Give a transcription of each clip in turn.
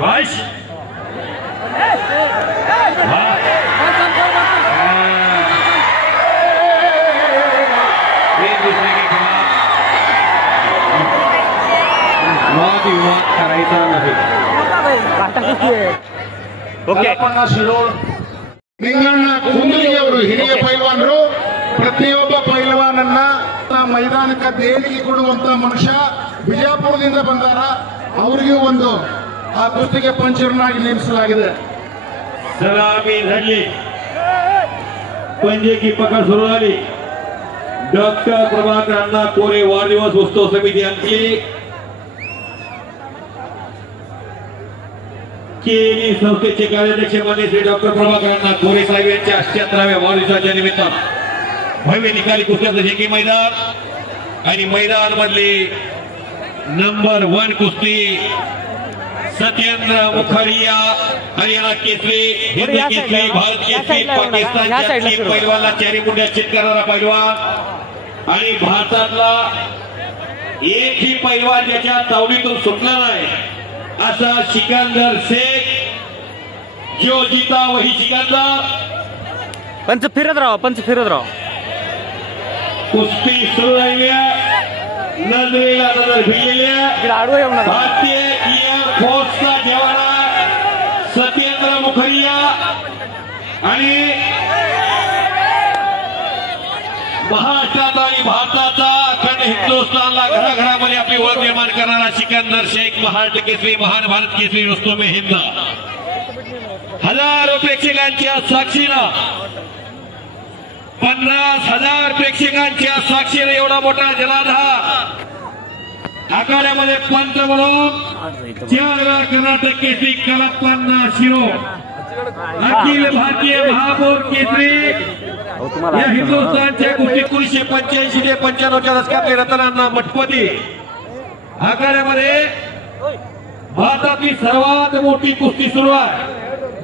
शाबाश वाद करायचा नाही. ಓಕೆ ಶಿರೋಳ್ ನಿಂಗಣ್ಣ ಕುಂದೂರಿಯವರು ಹಿರಿಯ ಪೈಲ್ವಾನರು. ಪ್ರತಿಯೊಬ್ಬ ಪೈಲ್ವಾನನ್ನ ಮೈದಾನಕ್ಕೆ ದೇಣಿಗೆ ಕೊಡುವಂತ ಮನುಷ್ಯ ಬಿಜಾಪುರದಿಂದ ಬಂದಾರ. ಅವರಿಗೂ ಒಂದು ಆ ಕುಸ್ತಿಗೆ ಪಂಚರನ್ನಾಗಿ ನೇಮಿಸಲಾಗಿದೆ. सलामी झाली. पंजे की पकड सुरू झाली. डॉक्टर प्रभाकर अण्णा कोरे वाढदिवस उत्सव समिती यांची केली संस्थेचे कार्याध्यक्ष माननीय श्री डॉक्टर प्रभाकर अण्णा कोरे साहेब यांच्या 78व्या वाढदिवसाच्या निमित्तानं भव्य निकाली कुस्त्याचं जे मैदान आणि मैदान मधली नंबर 1 कुस्ती सत्येंद्र मुखरिया हरियाणा केसरी, हिंद केसरी, भारत केसरी, पाकिस्तानच्या 3 पैलवानला चारी मुंड्या चितकरणारा पैलवान आणि भारतातला एकही पैलवान ज्याच्या तावडीतून सुटला नाही असा सिकंदर शेख. जो जीता वही सिकंदर. पंच फिरत राहा. कुस्ती सुरू राहिली आहे. नजरेला नजर भिडलेली आहे. भारतीय एअर फोर्सचा जवान सत्येंद्र मुखरिया आणि महाराष्ट्राचा आणि भारताचा अखंड हिंदुस्थानला घराघरामध्ये आपली ओळख निर्माण करणारा सिकंदर शेख. महाराष्ट्र केसरी, महान भारत केसरी, रुस्तुम हिंद. हजारो प्रेक्षकांच्या साक्षीनं 50,000 प्रेक्षकांच्या साक्षीने एवढा मोठा जनाधार आखाड्यामध्ये पंच म्हणून 4 वेळा कर्नाटक केसरी कलाप्पांना शिरो, अखिल भारतीय महापौर केसरी या हिंदुस्थानच्या कुस्ती 1985 ते 95च्या दशकातले रतनांना मठपती. आखाड्यामध्ये भारतातली सर्वात मोठी कुस्ती सुरू आहे.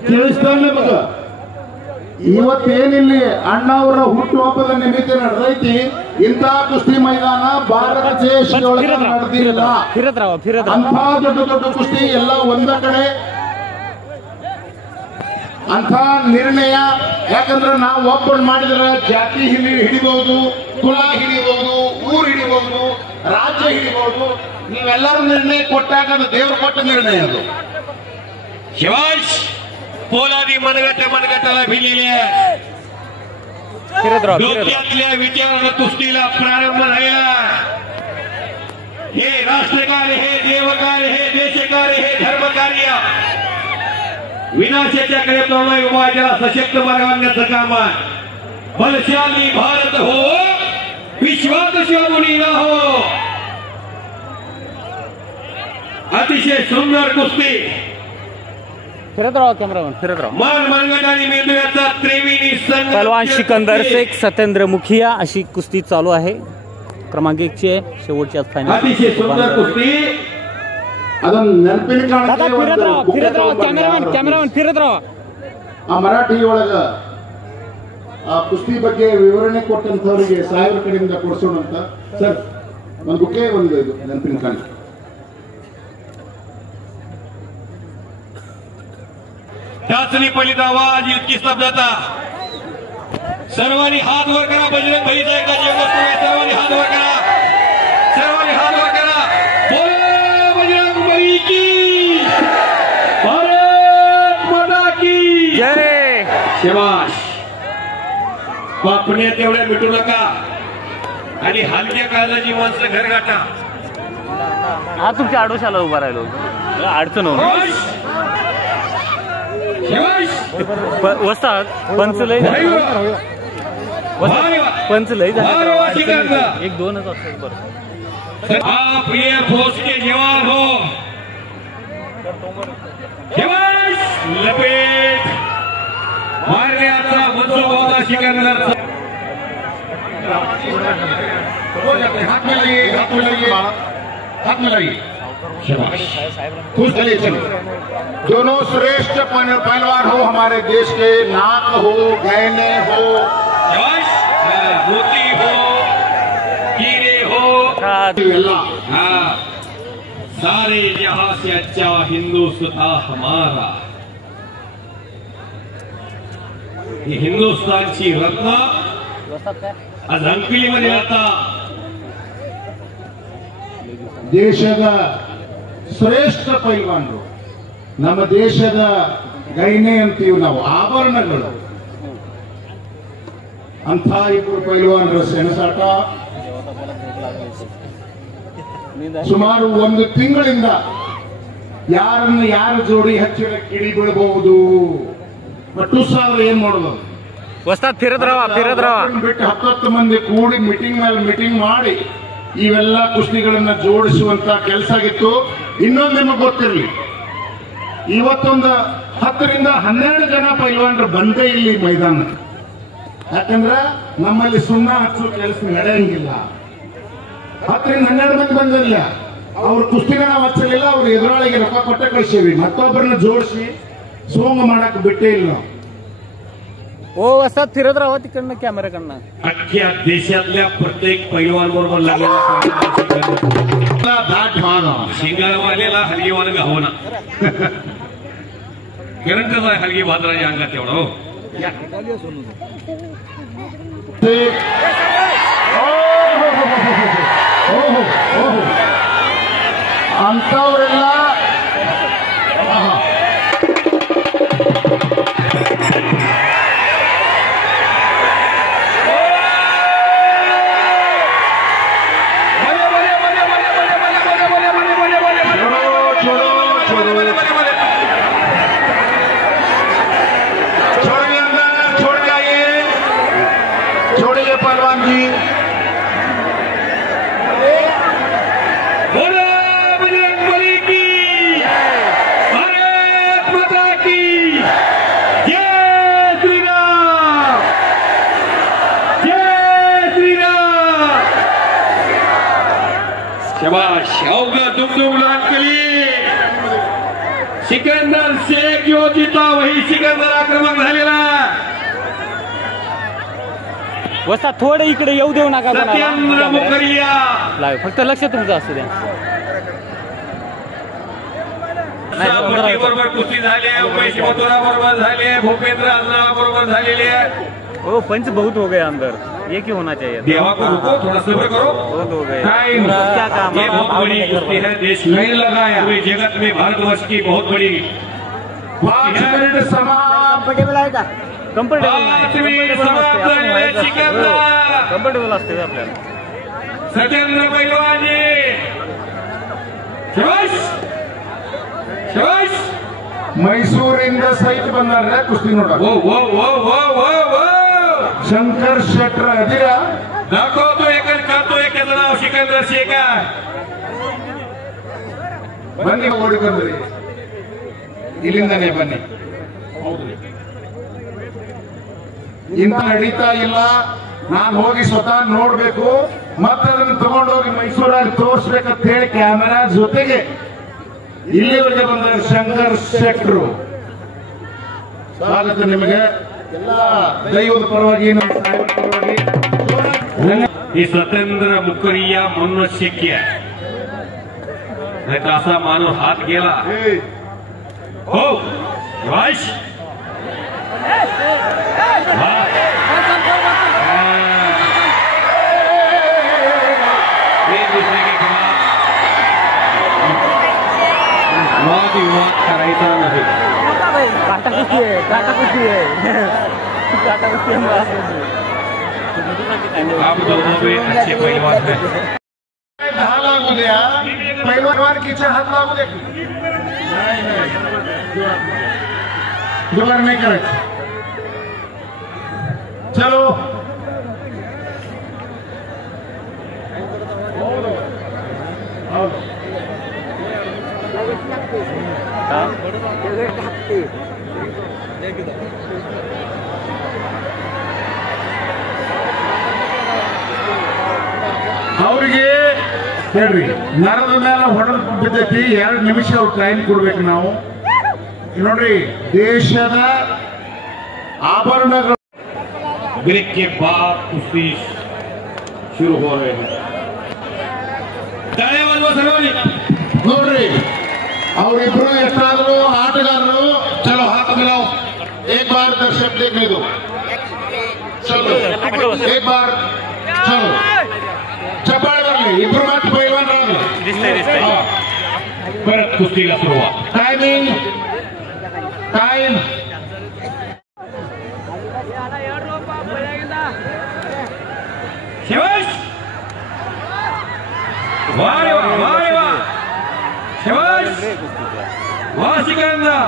ತಿಳಿಸ್ತಾನೆ ಮಗ ಇವತ್ತೇನಿಲ್ಲಿ ಅಣ್ಣವರ ಹುಟ್ಟುಹಬ್ಬದ ನಿಮಿತ್ತ ನಡೆದೈತಿ. ಇಂಥ ಕುಸ್ತಿ ಮೈದಾನ ಭಾರತ ದೇಶದೊಳಗೆ ನಡೆದಿಲ್ಲ. ಅಂಥ ದೊಡ್ಡ ದೊಡ್ಡ ಕುಸ್ತಿ ಎಲ್ಲ ಒಂದ ಕಡೆ. ಅಂಥ ನಿರ್ಣಯ ಯಾಕಂದ್ರೆ ನಾವು ಒಬ್ಬರು ಮಾಡಿದ್ರೆ ಜಾತಿ ಹಿಡಿಬಹುದು, ಕುಲ ಹಿಡಿಬಹುದು, ಊರು ಹಿಡಿಬಹುದು, ರಾಜ್ಯ ಹಿಡಿಬಹುದು. ನೀವೆಲ್ಲರೂ ನಿರ್ಣಯ ಕೊಟ್ಟಾಗ ಅದು ದೇವರು ಕೊಟ್ಟ ನಿರ್ಣಯ. ಅದು शिवाज पोलादी मनगटाला भिडलेली आहे. डोक्यातल्या विचारानं कुस्तीला प्रारंभ झाला. हे राष्ट्रकार्य, हे देवकार्य, हे देशकार्य, हे धर्मकार्य विनाशाच्या कडे तोडा विभागाला सशक्त मार्गावण्याचं काम आहे. बलशाली भारत हो, विश्वात शिवमुनी ना हो. अतिशय सुंदर कुस्ती. फिरत राहा कॅमेरामन, फिरत राहा. मान मनगट आणि मेंदूचा त्रिवेणी संघ. पहलवान सिकंदर शेख, सत्येंद्र मुखिया अशी कुस्ती चालू आहे. क्रमांक 1 ची शेवटची आज फायनल. अतिशय सुंदर कुस्ती. ಅದನ್ನ ನೆನಪಿನ कॅमेरामन फिरत राहा. ಆ ಮರಾಠಿ ಒಳಗ ಆ ಕುಸ್ತಿ ಬಗ್ಗೆ ವಿವರಣೆ ಕೊಟ್ಟಂತವರಿಗೆ ಸಾಹೇಬರ ಕಡೆಯಿಂದ ಕೊಡಿಸೋಣ ಅಂತ ಸರ್ ಒಂದು ಬುಕ್ಕೆ ಒಂದು ಇದು ನೆನಪಿನ ಕಾಣಿಕೆ. टाचणी पहिली आवाज इतकी स्तब्धता. सर्वांनी हात वर करा. बजरंग भाईचा एकदा जेवण सर्वांनी हात वर करा. सर्वांनी हात वर करा. बोलो बजरंग भाई की, भारत माता की जय. शाबाश. बापणे तेवढ्या मिटू नका आणि हलक्या काळजाची माणसं घर गाठा. हा तुमच्या आडोशाला उभा राहिलो. अडचण हो वस्ताद. पंच लय झालं. 1-2च असतात बरं. आप एयर फोर्स के जवान हो. लपेट मारण्याचा मनसुबा होता सिकंदरचा. हाथ मिलाइए. खुश चलिए चलिए. दोनों श्रेष्ठ पहलवान हो हमारे देश के. नाक हो, गहने हो, मोती हो, हीरे हो. सारे जहां से अच्छा हिंदुस्तान हमारा. ही हिंदुस्तानची रत्न आज अंकलीमध्ये आता ದೇಶದ ಶ್ರೇಷ್ಠ ಪೈಲ್ವಾನರು, ನಮ್ಮ ದೇಶದ ಗೈನೆ ಅಂತೀವಿ ನಾವು, ಆಭರಣಗಳು. ಅಂಥ ಇಬ್ಬರು ಪೈಲ್ವಾನರ ಸೆಣಸಾಟ ಸುಮಾರು 1 ತಿಂಗಳಿಂದ ಯಾರು ಜೋಡಿ ಹಚ್ಚಿರ ಕಿಡಿ ಬೀಳಬಹುದು. ಟುಸ್ಸಾದ್ರೆ ಏನ್ ಮಾಡೋದು, ಬಿಟ್ಟು 10 ಮಂದಿ ಕೂಡಿ ಮೀಟಿಂಗ್ ಮೇಲೆ ಮೀಟಿಂಗ್ ಮಾಡಿ ಇವೆಲ್ಲ ಕುಸ್ತಿಗಳನ್ನ ಜೋಡಿಸುವಂತ ಕೆಲಸ ಆಗಿತ್ತು. ಇನ್ನೊಂದು ನಿಮಗೆ ಗೊತ್ತಿರಲಿ, ಇವತ್ತೊಂದು 10 ರಿಂದ 12 ಜನ ಪೈಲ್ವಾನರು ಬಂದೇ ಇಲ್ಲಿ ಮೈದಾನ. ಯಾಕಂದ್ರೆ ನಮ್ಮಲ್ಲಿ ಸುಣ್ಣ ಹಚ್ಚುವ ಕೆಲಸ ನಡೆಯಂಗಿಲ್ಲ. 10 ರಿಂದ 12 ಮಂದಿ ಬಂದಿಲ್ಲ, ಅವ್ರ ಕುಸ್ತಿನ ನಾವು ಹಚ್ಚಲಿಲ್ಲ, ಅವ್ರ ಎದುರಾಳಿಗೆ ರೊಕ್ಕ ಕೊಟ್ಟೆ ಕಳಿಸೀವಿ, ಮತ್ತೊಬ್ಬರನ್ನ ಜೋಡಿಸಿ ಸೋಂಗ ಮಾಡಕ್ ಬಿಟ್ಟೇ ಇಲ್ಲ ನಾವು. ओ असा फिरत राहावा तिकडनं कॅमेराकडनं. अख्ख्या देशातल्या प्रत्येक पैलवान बरोबर लागलेला दाट भाग शिंगाळवालेला हलगीवान गावना. कारण कसं आहे, हलगी भाद्राच्या अंगात एवढं हो. ಅಂತವರೆಲ್ಲ पहलवान जी बजरंगबली की भारत माता की जय श्री राम, जय श्री राम. शाबाश. अवघा दुमदुम लांकली. सिकंदर शेख जो जिता वही सिकंदर आक्रमक झालेला. वसा थोडं इकडे येऊ देऊ नका सत्येंद्र मुखरिया. लाईव्ह फक्त लक्ष तुमचं असू द्या. बरोबर कुस्ती झाली आहे, उमेश मथुरा बरोबर झाली आहे, भूपेंद्र आंधळा बरोबर झालेली आहे. ओ पंच बहुत हो गए अंदर, ये क्यों होना चाहिए. देवा को रुको, थोड़ा सब्र करो. बहुत हो गए. क्या काम, ये बहुत बड़ी कुश्ती है. देश नहीं लगाया पूरे जगत में, भारतवर्ष की बहुत बड़ी कम्फर्टेबल असते आपल्याला. सत्येंद्र पैलवान जी ಮೈಸೂರಿಂದ ಸೈಟ್ ಬಂದಾರ ಕುಸ್ತಿ ನೋಡ. ಶಂಕರ್ ಶೆಟ್ರ ಅದಿರ दाखवतो एक करतो एक नाव सिकंदर शेख. ಬನ್ನಿ, ಓಡಿ ಬಂದ್ರಿ, ಇಲ್ಲಿಂದಾನೆ ಬನ್ನಿ. ಇಂತ ನಡೀತಾ ಇಲ್ಲ, ನಾನು ಹೋಗಿ ಸ್ವತಃ ನೋಡ್ಬೇಕು, ಮತ್ತೆ ಅದನ್ನ ತಗೊಂಡೋಗಿ ಮೈಸೂರಾಗಿ ತೋರಿಸ್ಬೇಕಂತ ಹೇಳಿ ಕ್ಯಾಮೆರಾ ಜೊತೆಗೆ ಇಲ್ಲಿವರೆಗೆ ಬಂದ ಶಂಕರ್ ಶೆಟ್ರು. ಸ್ವಾಗತ ನಿಮಗೆ ಎಲ್ಲ ದೈವದ ಪರವಾಗಿ, ನಮ್ಮ ಸಾಹೇಬರ ಪರವಾಗಿ. हे सत्येंद्र मुखरिया म्हणूनच शक्य आहे, नाही तर असा माणूस हात गेला हो. शिवाश दुसरे के खिलाफ वाद विवाद करायचा नाही. आप दोनों भी अच्छे पहलवान हैं. दहा लागू द्या, पैलवान किच्या हात लागू द्या. जोर नाही करायचं. चलो ಅವ್ರಿಗೆ ಹೇಳ್ರಿ, ನರದ ಮೇಲೆ ಹೊಡೆದು ಬಿದ್ದೈತಿ, 2 ನಿಮಿಷ ಅವ್ರು ಟೈಮ್ ಕೊಡ್ಬೇಕು ನಾವು. ನೋಡ್ರಿ, ದೇಶದ ಆಭರಣಗಳು. ब्रेक के बाद कुश्ती शुरू हो रहे हैं. तालियां बजाओ सर्वांनी. ನೋಡ್ರಿ ಅವರಿಬ್ರು ಎಷ್ಟಾದ್ರು ಆಟಗಾರರು. ಚಲೋ ಹಾತ್ ಮಿಲಾವ್. एक बार दर्शक देखने दो. चलो एक बार चलो चपाळ बरली इब्ರು ಮತ್ತೆ पैलवान राहू. परत कुस्तीला सुरुवात. टाइमिंग टाइम शिवाश वारे वा शिवाश वाह सिकंदर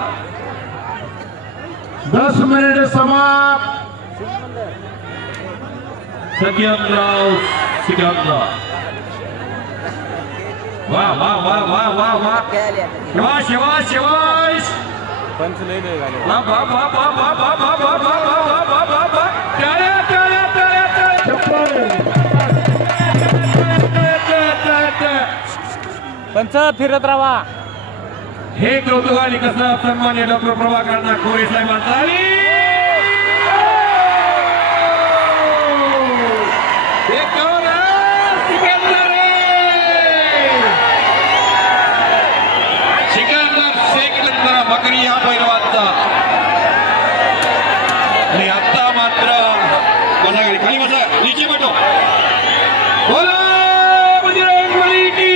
10 मिनिट समाप्त. सत्यमराव सिकंदर वाह वाह वाह वाह वाह वाह शिवाश शिवाश शिवाश पंच लय लय झाले. वाह वाह वाह वाह वाह वाह वाह वाह वाह वाह वाह वाह वाह टाळ्या टाळ्या टाळ्या पंच फिरत राहा. हे कौतुक आणि कसा सन्मान्य डॉक्टर प्रभाकर नागपुरे साहेबांचा आणि सिकंदर सिकंदर मकरी या पैलवानचा आणि आता मात्र बसा गाडी खाली बसा नीचे बटो बोला बजरंग बली की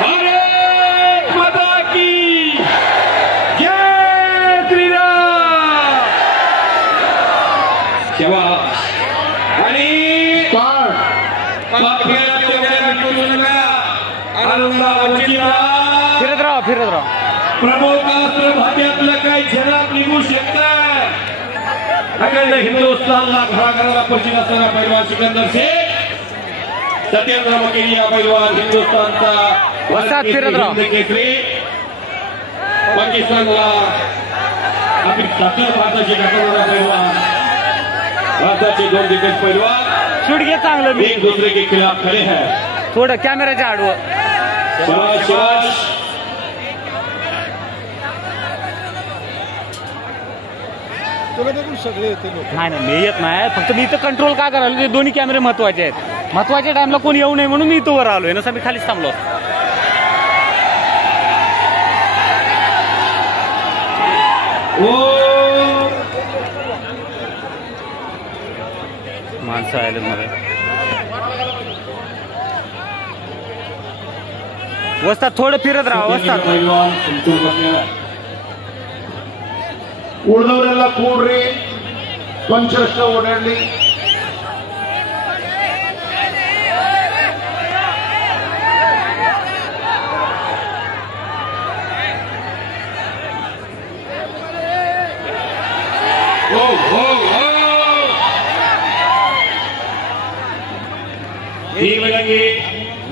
भारत माता की जय श्रीराम. शाबास. आणि फिरत राहा फिरत राहा. प्रमुखास्त्र भाग्यातलं काही झलक निघू शकतात. अखंड हिंदुस्थानला खरा करायला पश्चिम असताना पैलवान सिकंदर शेख. सत्येंद्र मकेरी या पैलवान हिंदुस्थानचा केसरी. पाकिस्तानला आपली ताकद भारताची दाखवणारा पैलवान. भारताचे 2 दिग्गज पैलवान शूट घे चांगलं. मी एक दूसरे के खिलाफ खड़े हैं. थोडं कॅमेराच्या आडवं. शाबाश शाबाश. नाही नाही मी येत नाही. फक्त मी इथं कंट्रोल का करायला ते दोन्ही कॅमेरे महत्वाचे आहेत. महत्वाच्या टाइमला कोणी येऊ नये म्हणून मी इथं वर आलोय. नसं मी खालीच थांबलो. माणसं आले मध्ये. वस्ताद थोडं फिरत राहा. वस्ताद उडदवऱ्याला कोडरे पंचरष्ट ओढाडली.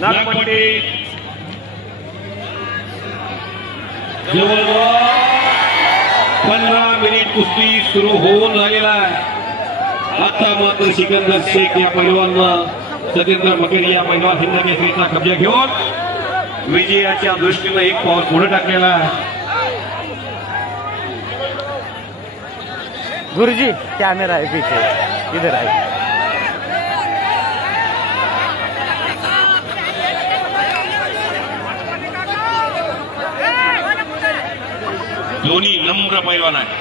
नागपट्टी जवळजवळ 15 मिनिट कुस्ती सुरू होऊन झालेला आहे. आता मात्र सिकंदर शेख या पैलवाननं सत्येंद्र मकेरी या पैलवान हिंद केसरीचा कब्जा घेऊन विजयाच्या दृष्टीनं एक पाऊल पुढे टाकलेला आहे. गुरुजी कॅमेरा आहे पीछे इधर आहे. दोन्ही नम्र पैलवान आहे.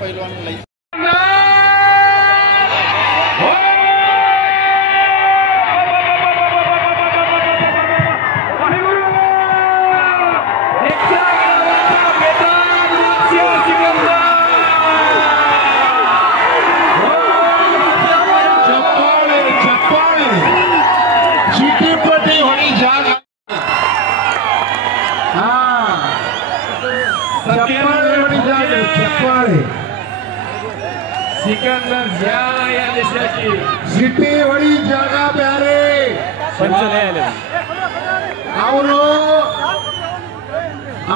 पैलवान सिकंदर या देशाची ಸಿಟಿ ಹೊಡಿ ಜಾಗ ಬ್ಯಾರೆ. पंच नाही आले.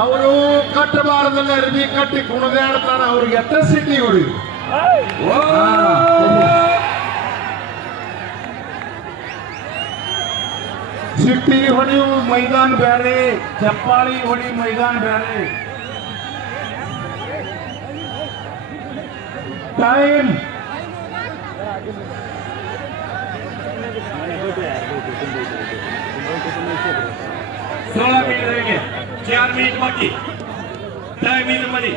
ಅವರು ಕಟ್ಟಬಾರದಲ್ಲ ಅರ್ಬಿ ಕಟ್ಟಿ ಕುಣಿದಾಡ್ತಾರ. ಅವ್ರಿಗೆ ಎತ್ತ ಸಿಟಿ ಹೊಡಿ. ಸಿಟಿ ಹೊಡಿಯು ಮೈದಾನ ಬ್ಯಾರೆ, ಚಪ್ಪಾಳಿ ಹೊಡಿ ಮೈದಾನ ಬ್ಯಾರೆ. टाइम 16 मिनिट रहेंगे, 4 मिनिट बाकी टाइमिंग मध्ये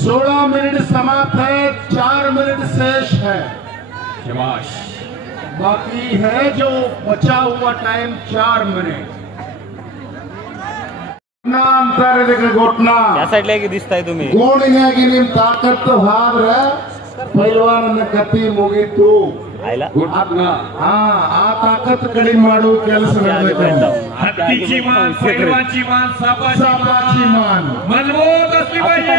16 मिनट समाप्त है, 4 मिनट शेष है, शाबाश। बाकी है जो बचा हुआ टाइम 4 मिनिट। अंतर देखा घोटना या साईडला की दिसताय तुम्ही ಗೋಣಿನಾಗಿ ನಿಮ್ ತಾಕತ್ತು ಹಾದ್ರ ಪೈಲ್ವಾನನ ಕತ್ತಿ ಮುಗೀತು आयला ಆ ತಾಕತ್ತು ಕಡಿಮೆ ಮಾಡುವ ಕೆಲಸ ನಡೆಯಬೇಕು। हत्तीची मान, पैलवानची मान, सापाची मान मजबूत असली पाहिजे।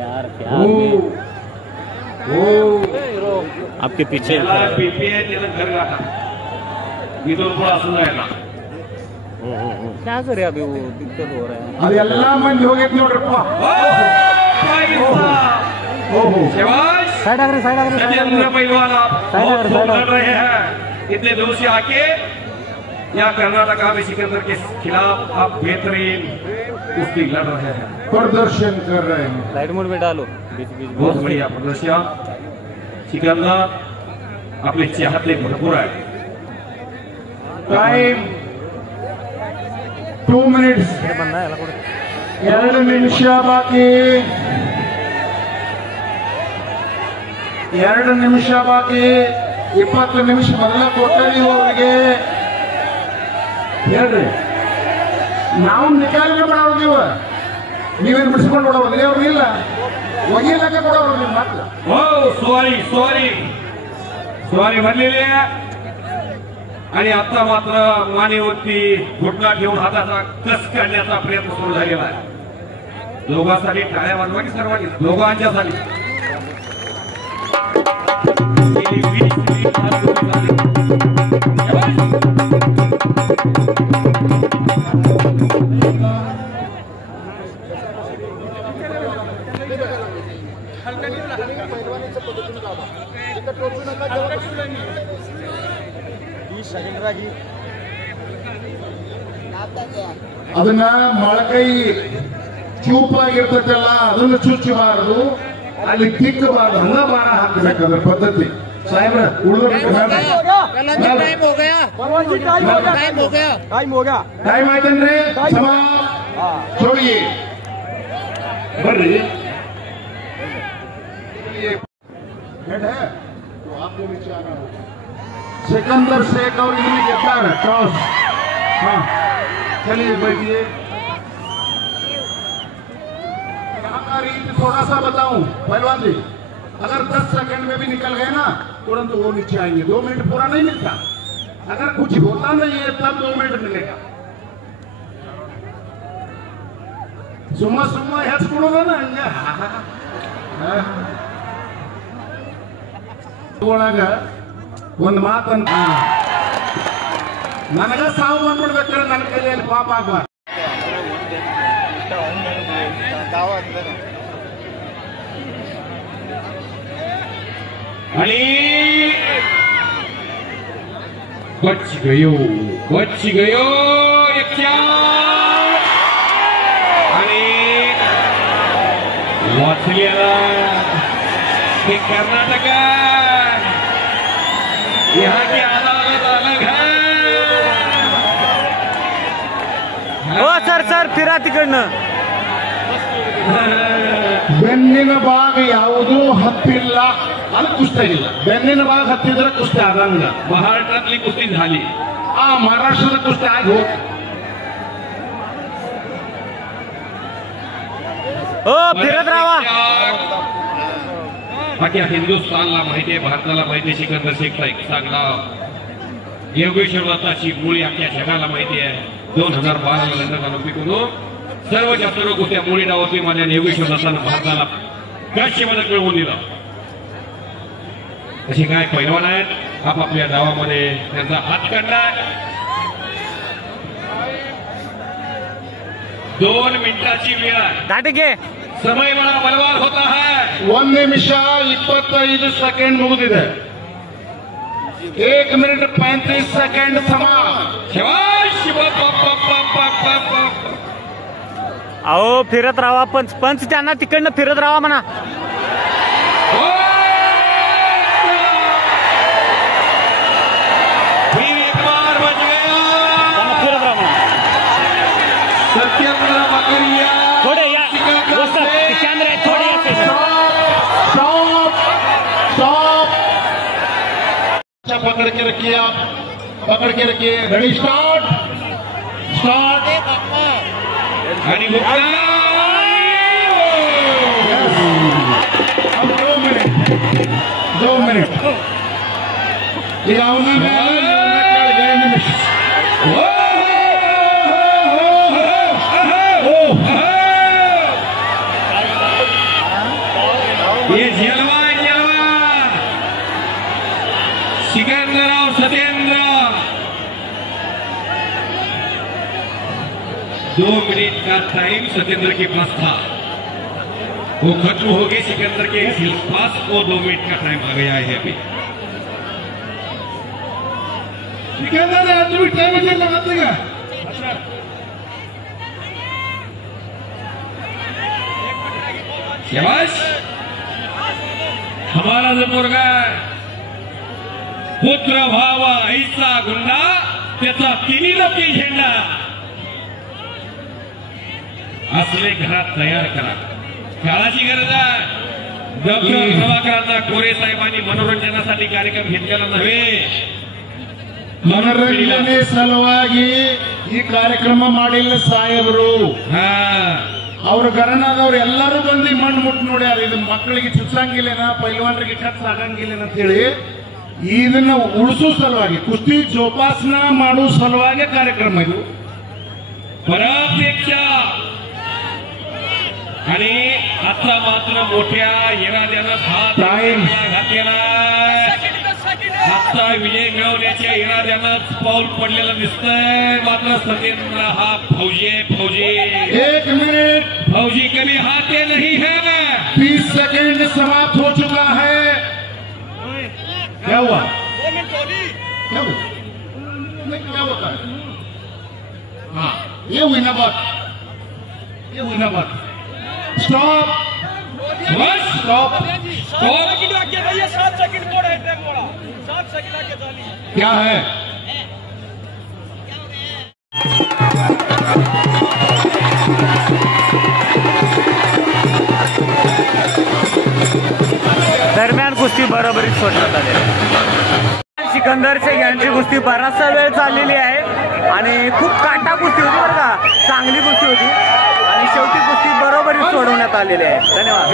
यार आपके पीछे पीपीए त्याला घर गाठा इथून पुढे असून राहिला क्या करे अभी वो दिक्कत हो रहा है ಅದೆಲ್ಲ ಮಂದಿ ಹೋಗೈತಿ ನೋಡ್ರಪ್ಪ। साइड आगरे सत्येंद्र पहलवान बहुत लड़ रहे हैं इतने दूर से आके यहाँ कर्नाटका में सिकंदर के खिलाफ आप बेहतरीन कुश्ती लड़ रहे हैं, प्रदर्शन कर रहे हैं। लाइट मोड में डालो बीच बीच बहुत बढ़िया प्रदर्शन। सिकंदर आपले चाहते भरपूर आहे। टाइम 2 मिनिट्स, बनना है 2 ನಿಮಿಷ ಬಾಕಿ, 2 ನಿಮಿಷ ಬಾಕಿ, 20 ನಿಮಿಷ ಮೊದಲ ಕೊಟ್ಟರಿ ಅವರಿಗೆ ಹೇಳ್ರಿ। ನಾವು ನಿಕಾಲನೆ ಮಾಡೋದಿವ, ನೀವೇನು ಬಿಡಿಸ್ಕೊಂಡು ಕೊಡೋದಿಲ್ಲ, ಅವ್ರಿಗಿಲ್ಲ ಒಗಿಲಕ್ಕೆ ಕೊಡೋರು ಮಾತ್ರ। हो सॉरी सॉरी सॉरी म्हणलेली आहे आणि आता मात्र मानेवरती घुटना ठेवून हाताचा कस काढण्याचा प्रयत्न सुरू झालेला आहे। दोघांसाठी टाळ्या वाजवा की सर्वांनी दोघांच्यासाठी। ಅದನ್ನ ಮೊಳಕೈ ಚೂಪಾಗಿರ್ತೈತಲ್ಲ ಅದನ್ನು ಚುಚ್ಚಬಾರದು, ಅಲ್ಲಿ ತಿಕ್ಕಬಾರದು, ಹಂಗ ಬಾರ ಹಾಕಬೇಕು, ಅದ್ರ ಪದ್ಧತಿ ಸಾಹೇಬ್ರ ಟೈಮ್ ಆಯ್ತನ್ರಿ ಸಮಾ छोड़िए ಬರ್ರಿ हेड है तो आपको नीचे आना होगा। सिकंदर शेख और इनमें गिरफ्तार है क्रॉस। हाँ चलिए बैठिए। यहाँ का रीत थोड़ा सा बताऊं पहलवान जी, अगर 10 सेकंड में भी निकल गए ना तुरंत वो नीचे आएंगे, 2 मिनट पूरा नहीं मिलता। अगर कुछ होता नहीं है तब 2 मिनट मिलेगा। सुम्मा सुम्मा हेच्कोळोदा ना हंगे ಒಳಗ ಒಂದು ಮಾತಂತ ನನಗ ಸಾವು ಬಂದ್ಬಿಡ್ಬೇಕಾದ್ರೆ ನನ್ನ ಕೈಯಲ್ಲಿ ಪಾಪ ಆಗಬಾರ್ದು। आणि बच गयो एक चार आणि वाचलेला ते कर्नाटक यहाँ की अदालत अलग है। हो सर फिरा तिकडनं ಬೆನ್ನಿನ ಭಾಗ ಯಾವುದು ಹತ್ತಿಲ್ಲ ಅದು ಕುಸ್ತಿ ಇಲ್ಲ, ಬೆನ್ನಿನ ಭಾಗ ಹತ್ತಿದ್ರೆ ಕುಸ್ತಿ ಆದಂಗ। महाराष्ट्रातली कुस्ती झाली, ಆ महाराष्ट्रात कुस्ती आग होत। हो फिरत राहा। बाकी हिंदुस्थानला माहिती आहे, भारताला माहिती आहे, सिकंदर शेखचा एक चांगला योगेश्वर दत्ताची मुळी अख्ख्या जगाला माहिती आहे। 2012 ला लंडन ऑलिम्पिक होऊन सर्व जास्त लोक त्या मुळी डावातली माझ्या योगेश्वर दत्तानं भारताला काश्य पदक मिळवून दिलं। अशी काय पैलवान आहेत आपापल्या डावामध्ये त्यांचा हात काढलाय। 2 मिनिटाची वेळ आहे, दाटिके समय बड़ा बलवान होता है। 1 ನಿಮಿಷ 25 ಸೆಕೆಂಡ್ ಮುಗಿದಿದೆ, 1 ಮಿನಿಟ್ 35 ಸೆಕೆಂಡ್ ಸಮ। शाबाश अहो फिरत राहा पंच पंच त्यांना तिकडनं फिरत राहा म्हणा. फिरत राहा म्हणा. सत्येंद्र मकरिया थोडे या कॅमेरे आहेत थोडे या. पकड़ के रखिए आप, पकड़ के रखिए. Ready start start. आणि अब 2 मिनट लिगाऊंगा मैं गए निमिष. ये जलवा सिकंदर और सत्येंद्र 2 मिनट का टाइम सत्येंद्र के पास था, वो खत्म हो गई. सिकंदर के पास वो 2 मिनट का टाइम आ गया है अभी. सिकंदर तुम्ही टाइम लगाते का? शाबाश. हमारा जो मुर्गा पुत्र भाव ऐसा गुंडा त्याचा तिन्ही लोकी झेंडा असले घरात तयार करा. काळाची गरज आहे. डॉक्टर प्रभाकरांना कोरे साहेबांनी मनोरंजनासाठी कार्यक्रम घेतलेला नव्हे, ಮನರಂಜನೆ ಸಲುವಾಗಿ ಈ ಕಾರ್ಯಕ್ರಮ ಮಾಡಿಲ್ಲ ಸಾಹೇಬರು. ಅವ್ರ ಗರಣದವ್ರು ಎಲ್ಲರೂ ಬಂದು ಮಣ್ಣು ಮುಟ್ಟು ನೋಡ್ಯಾರ. ಇದು ಮಕ್ಕಳಿಗೆ ಚುಚ್ಚಂಗಿಲ್ಲೇನ, ಪೈಲ್ವಾನರಿಗೆ ಕಟ್ಸ್ ಆಗಂಗಿಲ್ಲೇನ ಅಂತ ಹೇಳಿ ಇದನ್ನ ಉಳಿಸೋ ಸಲುವಾಗಿ, ಕುಸ್ತಿ ಜೋಪಾಸನಾ ಮಾಡೋ ಸಲುವಾಗಿ ಕಾರ್ಯಕ್ರಮ ಇದು. परापेक्षा आणि आता मात्र मोठ्या इराद्यानं हात घातलेला. आता विजय मिळवण्याच्या इराद्यानंच पाऊल पडलेलं दिसतंय. मात्र सत्येंद्र हा फौजी आहे. फौजी 1 मिनट फौजी कभी हाथे नहीं है. 30 सेकंड समाप्त हो चुका है. क्या हुआ? क्या हुआ? नहीं, क्या होता है? हाँ, ये हुई ना बात, ये हुई ना बात. Stop stop. 7 सेकंड कोड है. 7 सेकंड आगे चाली. क्या है? दरम्यान कुस्ती बरोबरीत सोडण्यात आली. सिकंदर शेख यांची कुस्ती बराचसा वेळ चाललेली आहे आणि खूप काटा कुस्ती होती बरं का, चांगली कुस्ती होती आणि शेवटी कुस्ती बरोबरीत सोडवण्यात आलेली आहे. धन्यवाद.